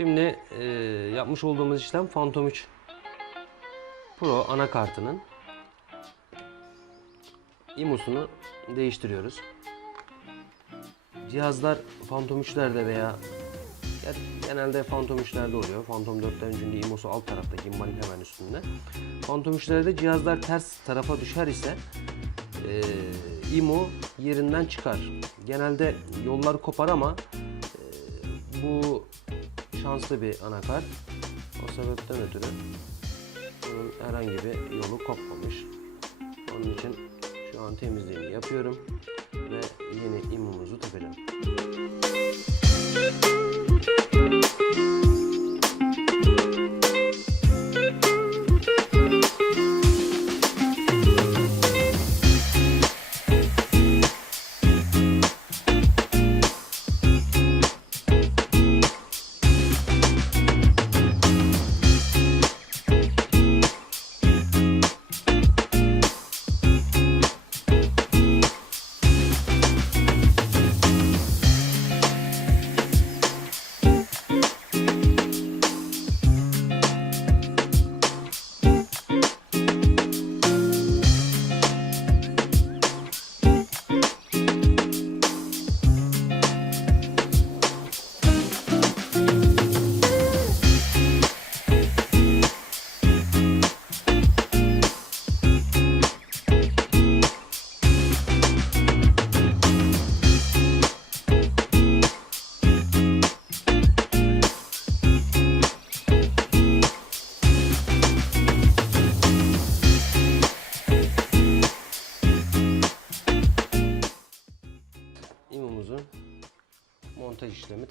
Şimdi e, yapmış olduğumuz işlem Phantom 3 Pro anakartının IMU'sunu değiştiriyoruz. Cihazlar Phantom 3'lerde veya ya genelde Phantom 3'lerde oluyor. Phantom 4'ten çünkü IMU'su alt tarafta gimbalin hemen üstünde. Phantom 3'lerde cihazlar ters tarafa düşer ise e, IMU yerinden çıkar. Genelde yollar kopar ama e, bu şanslı bir anakart. O sebepten ötürü bunun herhangi bir yolu kopmamış. Onun için şu an temizliğini yapıyorum ve yeni imumuzu takacağım.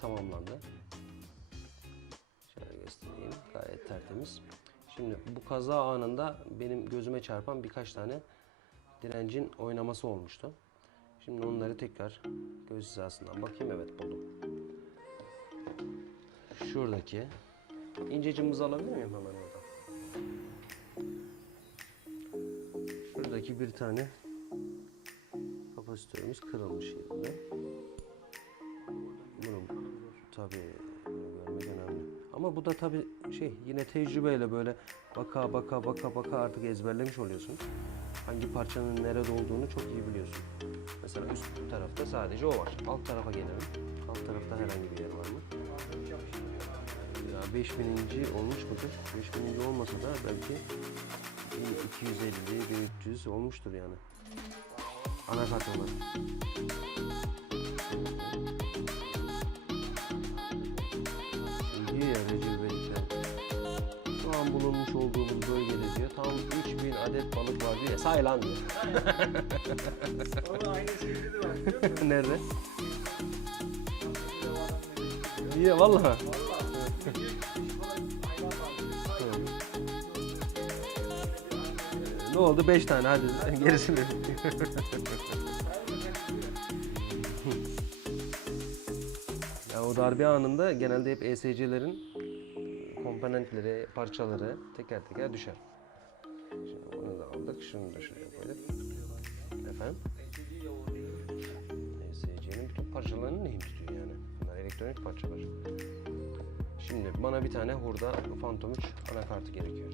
Tamamlandı. Şöyle göstereyim. Gayet tertemiz. Şimdi bu kaza anında benim gözüme çarpan birkaç tane direncin oynaması olmuştu. Şimdi onları tekrar göz hizasından bakayım. Evet buldum. Şuradaki ince cımbız alabilir miyim hemen oradan? Şuradaki bir tane kapasitörümüz kırılmış yerinde. Tabii görmek önemli. Ama bu da tabii şey yine tecrübeyle böyle baka baka baka baka artık ezberlemiş oluyorsun. Hangi parçanın nerede olduğunu çok iyi biliyorsun. Mesela üst tarafta sadece o var. Alt tarafa gelelim. Alt tarafta herhangi bir yer var mı? Ya 5000. olmuş mudur? 5000. olmasa da belki 1250, 1300 olmuştur yani. Anakart olarak. Bulunmuş olduğumuz bölgede diyor tam 3000 adet balık var diyor. Say lan diyor. Ama aynı şeyde de var? Nerede? İyi. Valla. Var. Ne oldu? 5 tane hadi gerisini. ya o darbe anında genelde hep ESC'lerin komponentleri, parçaları teker teker düşer. Şimdi bunu da aldık. Şunu da şuraya koyduk. Efendim? ESC'nin bütün parçalarını neyim tutuyor yani? Bunlar elektronik parçalar. Şimdi bana bir tane hurda Phantom 3 anakartı gerekiyor.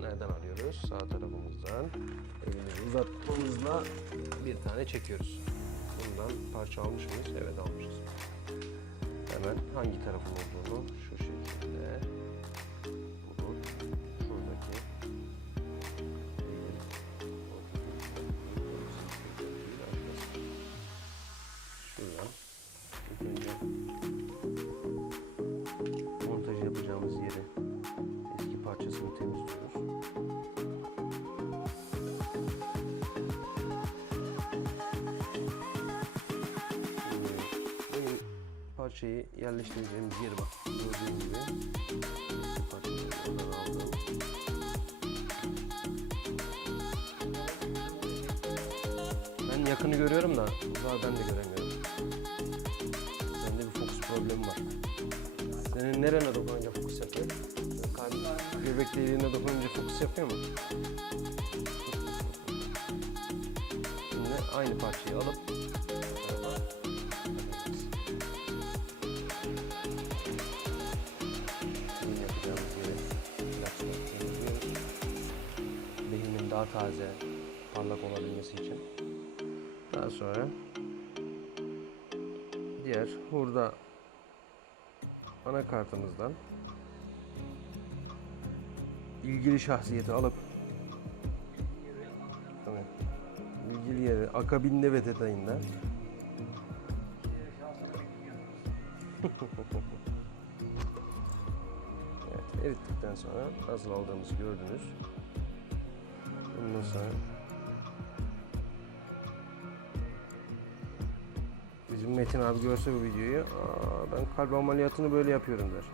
Nereden arıyoruz? Sağ tarafımızdan elimizi uzattığımızla bir tane çekiyoruz. Bundan parça almış mıyız? Evet almışız. Hemen hangi tarafın olduğunu şu şekilde parçayı yerleştireceğimiz yeri bak. Gördüğün gibi. Ben yakını görüyorum da uzağı ben de göremiyorum. Bende bir fokus problemi var. Senin nerene dokununca fokus yapıyor? Göbek deliğine dokununca fokus yapıyor mu? Şimdi aynı parçayı alıp daha taze, parlak olabilmesi için. Daha sonra diğer hurda anakartımızdan ilgili şahsiyeti alıp ilgili yeri akabinde ve detayında evet, erittikten sonra nasıl aldığımızı gördünüz. Bundan sonra bizim Metin abi görse bu videoyu Aa, ben kalp ameliyatını böyle yapıyorum der.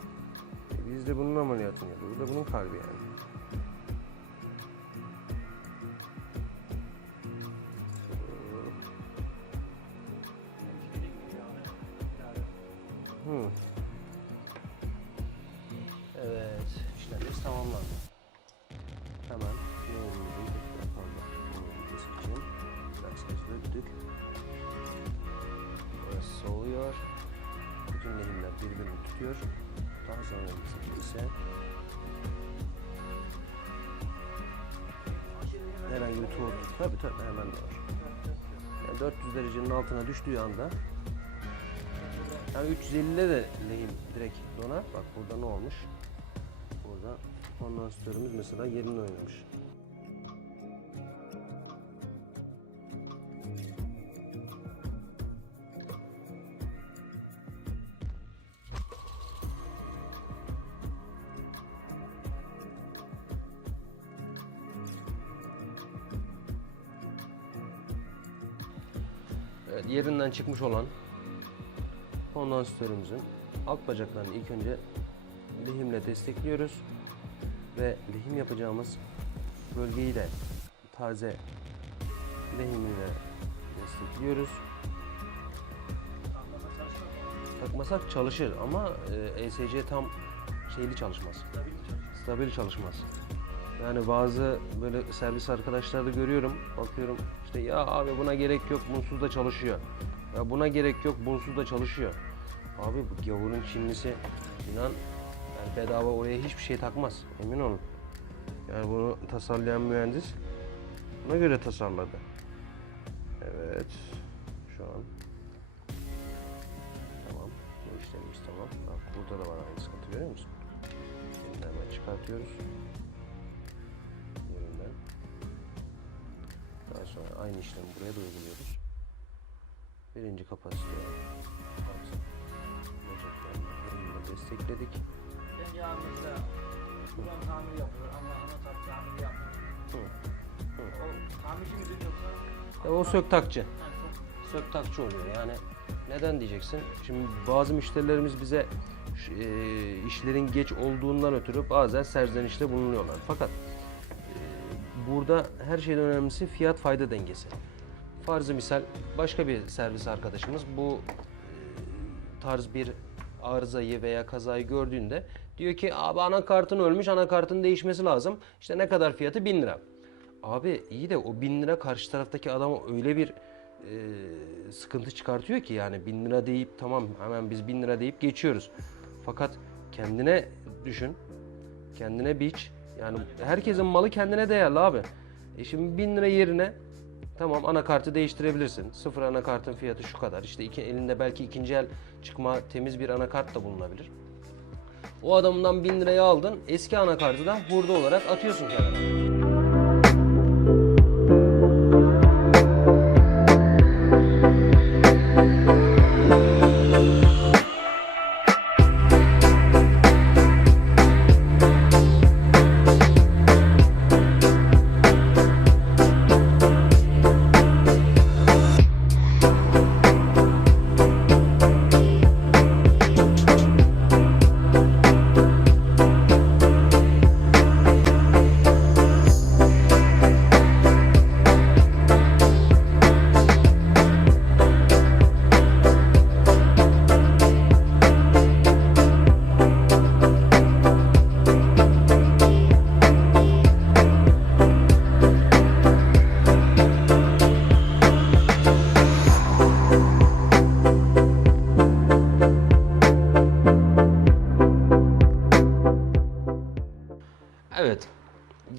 E, biz de bunun ameliyatını yapıyoruz. Bu da bunun kalbi yani. Birbirini tutuyor. Daha sonrasında ise herhangi bir tuğ tabii tabii hemen de var. Yani 400 derecenin altına düştüğü anda yani 350'de de lehim direkt donar. Bak burada ne olmuş? Burada kondansatörümüz mesela yerini oynamış. Evet, yerinden çıkmış olan kondansatörümüzün alt bacaklarını ilk önce lehimle destekliyoruz ve lehim yapacağımız bölgeyi de taze lehimle destekliyoruz. Takmasak çalışır ama e, ESC tam şeyli çalışmaz. Stabil çalışmaz. Yani bazı böyle servis arkadaşlarda görüyorum, bakıyorum işte ya abi buna gerek yok, bunsuz da çalışıyor. Ya buna gerek yok, bunsuz da çalışıyor. Abi bu gavurun Çinlisi inan yani bedava oraya hiçbir şey takmaz. Emin olun. Yani bunu tasarlayan mühendis buna göre tasarladı. Evet. Şu an tamam. Bu işlemimiz tamam. Bak burada da var aynı sıkıntı görüyor musun? Şimdi hemen çıkartıyoruz. Sonra aynı işlemi buraya da uyguluyoruz. Birinci kapasite bacaklarını destekledik. Mesela buran tamiri yapılır ama anahtar tamiri yapmıyor. Hı. Hı. O tamirci midir yoksa? Ya o söktakçı. Söktakçı oluyor yani. Neden diyeceksin? Şimdi bazı müşterilerimiz bize e, işlerin geç olduğundan ötürü bazen serzenişte bulunuyorlar. Fakat burada her şeyden önemlisi fiyat fayda dengesi. Farzı misal başka bir servis arkadaşımız bu e, tarz bir arızayı veya kazayı gördüğünde diyor ki abi anakartın ölmüş anakartın değişmesi lazım. İşte ne kadar fiyatı 1000 lira. Abi iyi de o 1000 lira karşı taraftaki adama öyle bir e, sıkıntı çıkartıyor ki yani 1000 lira deyip tamam hemen biz 1000 lira deyip geçiyoruz. Fakat kendine düşün. Kendine biç. Yani herkesin malı kendine değerli abi. E şimdi 1000 lira yerine tamam anakartı değiştirebilirsin. Sıfır anakartın fiyatı şu kadar. İşte iki, elinde belki ikinci el çıkma temiz bir anakart da bulunabilir. O adamdan 1000 liraya aldın. Eski anakartı da hurda olarak atıyorsun kenara.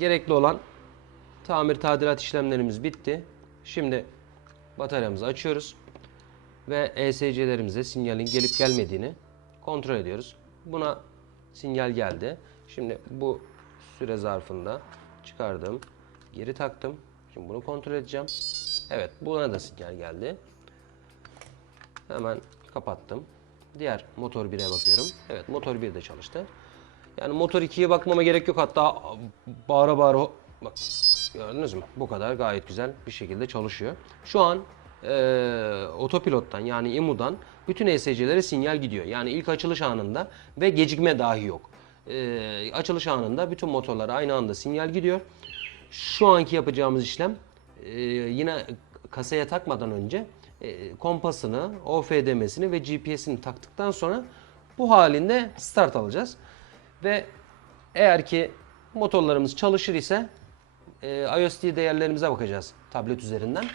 Gerekli olan Tamir tadilat işlemlerimiz bitti. Şimdi bataryamızı açıyoruz ve ESC'lerimize sinyalin gelip gelmediğini kontrol ediyoruz. Buna sinyal geldi. Şimdi bu süre zarfında çıkardım, geri taktım. Şimdi bunu kontrol edeceğim. Evet, buna da sinyal geldi. Hemen kapattım. Diğer motor 1'e bakıyorum. Evet, motor 1 de çalıştı. Yani motor 2'ye bakmama gerek yok. Hatta bağıra bağıra bak gördünüz mü? Bu kadar gayet güzel bir şekilde çalışıyor. Şu an eee otopilottan yani IMU'dan bütün ESC'lere sinyal gidiyor. Yani ilk açılış anında ve gecikme dahi yok. Eee, açılış anında bütün motorlara aynı anda sinyal gidiyor. Şu anki yapacağımız işlem eee, yine kasaya takmadan önce eee, kompasını, OFDM'sini ve GPS'ini taktıktan sonra bu halinde start alacağız. Ve eğer ki motorlarımız çalışır ise e, iOS değerlerimize bakacağız tablet üzerinden.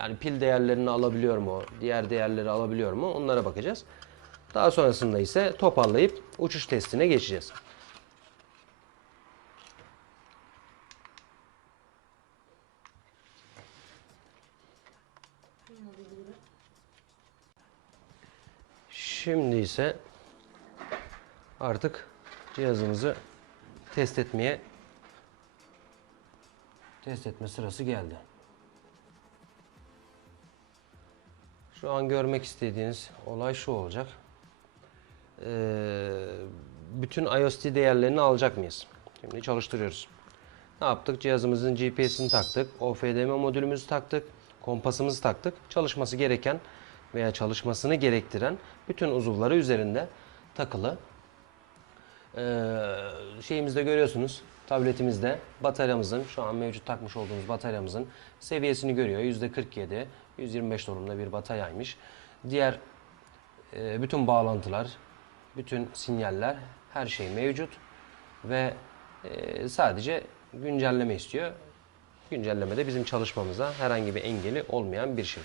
Yani pil değerlerini alabiliyor mu, diğer değerleri alabiliyor mu onlara bakacağız. Daha sonrasında ise toparlayıp uçuş testine geçeceğiz. Şimdi ise artık cihazımızı test etmeye test etme sırası geldi. Şu an görmek istediğiniz olay şu olacak. Ee, bütün iOS değerlerini alacak mıyız? Şimdi çalıştırıyoruz. Ne yaptık? Cihazımızın GPS'ini taktık. OFDM modülümüzü taktık. Kompasımızı taktık. Çalışması gereken veya çalışmasını gerektiren bütün uzuvları üzerinde takılı. Ee, şeyimizde görüyorsunuz tabletimizde bataryamızın şu an mevcut takmış olduğumuz bataryamızın seviyesini görüyor. %47, 125 donumda bir bataryaymış. Diğer e, bütün bağlantılar, bütün sinyaller her şey mevcut ve e, sadece güncelleme istiyor. Güncelleme de bizim çalışmamıza herhangi bir engeli olmayan bir şey.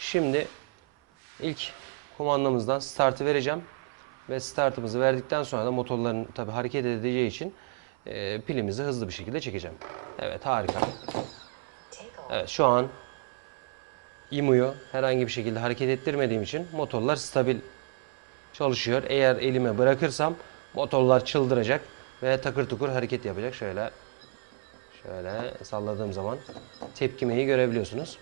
Şimdi ilk kumandamızdan startı vereceğim ve startımızı verdikten sonra da motorların tabi hareket edeceği için e, pilimizi hızlı bir şekilde çekeceğim. Evet harika. Evet şu an IMU'yu herhangi bir şekilde hareket ettirmediğim için motorlar stabil çalışıyor. Eğer elime bırakırsam motorlar çıldıracak ve takır tukur hareket yapacak. Şöyle şöyle salladığım zaman tepkimeyi görebiliyorsunuz.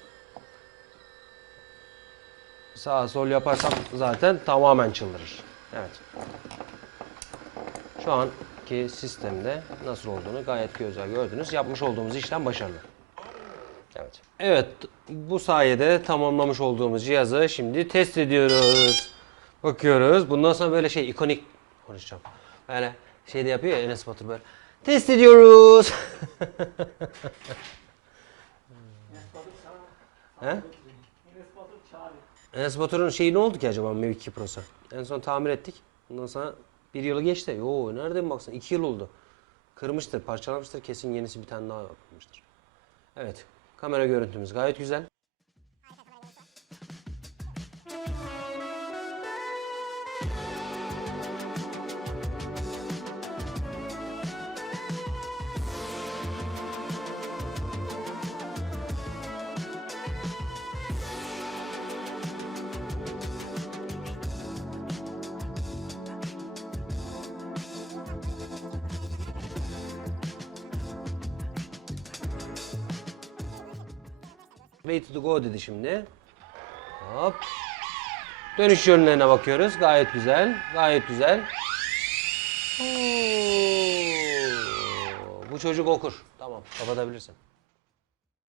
Sağ sol yaparsam zaten tamamen çıldırır. Evet. Şu anki sistemde nasıl olduğunu gayet güzel gördünüz. Yapmış olduğumuz işlem başarılı. Evet. Evet, bu sayede tamamlamış olduğumuz cihazı şimdi test ediyoruz. Bakıyoruz. Bundan sonra böyle şey ikonik konuşacağım. Böyle şeyde yapıyor ya Enes Batur böyle. Test ediyoruz. He? Enes Batur'un şeyi ne oldu ki acaba Mavic 2 Pro'sa? En son tamir ettik. Ondan sonra bir yılı geçti. Yo nereden baksana iki yıl oldu. Kırmıştır, parçalamıştır. Kesin yenisi bir tane daha yapılmıştır. Evet. Kamera görüntümüz gayet güzel. Way to go dedi şimdi. Hop. Dönüş yönlerine bakıyoruz. Gayet güzel. Gayet güzel. Oo, bu çocuk okur. Tamam kapatabilirsin.